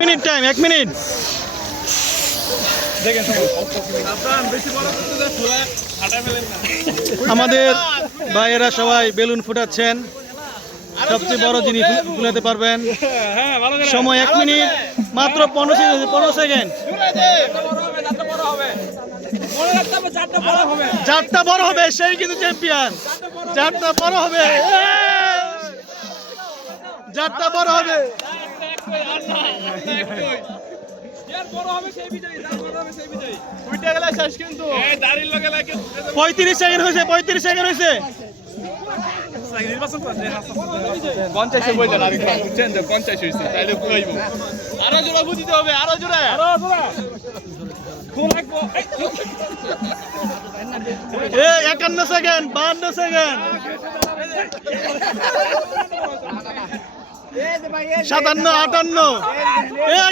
minute time 1 minute দেখেন আমাদের ভাইয়েরা সবাই বেলুন ফুটাচ্ছেন সবচেয়ে বড় জিনিস ফুলাতে পারবেন সময় 1 মিনিট মাত্র 15 সেকেন্ড চারটা বড় হবে সেই কিন্তু চ্যাম্পিয়ন চারটা বড় হবে চারটা বড় হবে 35 সেকেন্ড হয়েছে 35 সেকেন্ড হয়েছে আরো জোড়া বুঝতে হবে আরো জোড়া 51 সেকেন্ড 52 সেকেন্ড 57 58